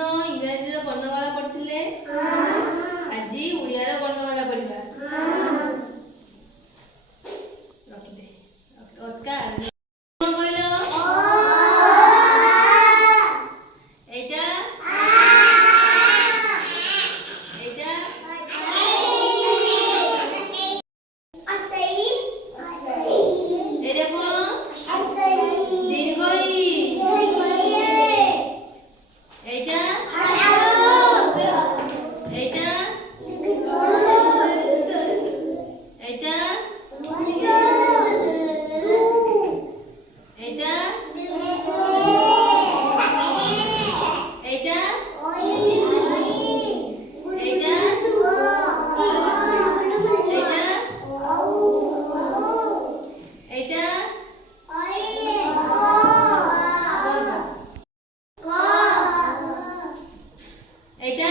ଦିନ ଇଂରାଜୀର ବର୍ଣ୍ଣମାଳା ପଢ଼ିଥିଲେ? ଆଜି ଓଡ଼ିଆର ବର୍ଣ୍ଣମାଳା ପଢ଼ିବା। ରଖିଦେ। ଓତ୍କାର କଣ କହିଲ? ଏଇଟା ଏଇଟା ଏଇଟା କଣ? ଦୀର୍ଘ ଇ। এইটা এইটা এইটা এইটা এইটা এইটা এইটা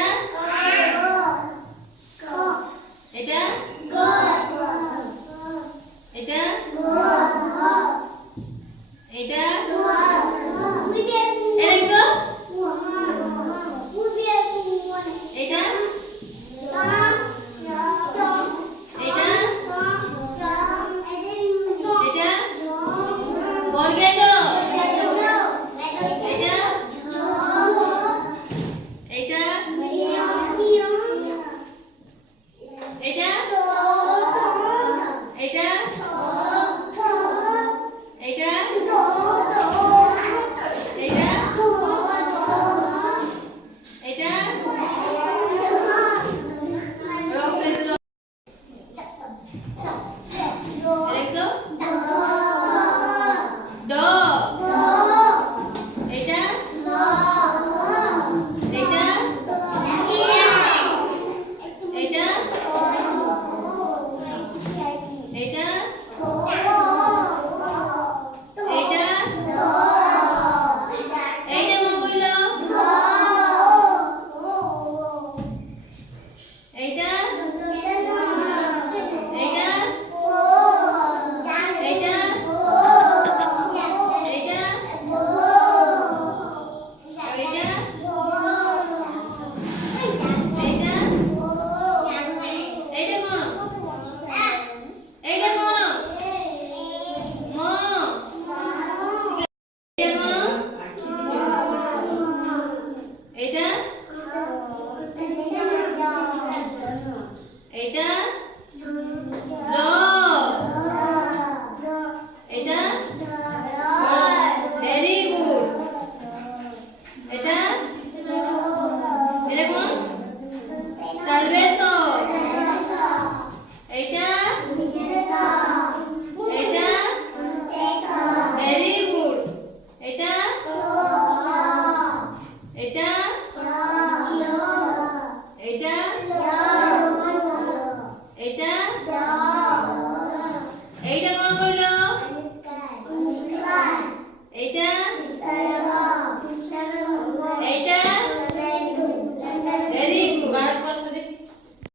এটা এটা এটা এটা এরেক্সো এটা এটা এটা বর্গের জ এটা এটা এটা এটা এটা এটা এটা রফলেট এরেক্সো ড এটা এটা এটা এটা এটা এইটা কোন কইল? এইটা এইটা এইটা এইটা এইটা এইটা এইটা কোন? এইটা কোন? ম এইটা কোন? এইটা এইটা র এটা ভেরি গুড এটা এটা কোন? তালবেসো এইটা এটা ভেরি গুড এটা এটা এটা এটা এইটা কোন কইল? এইটা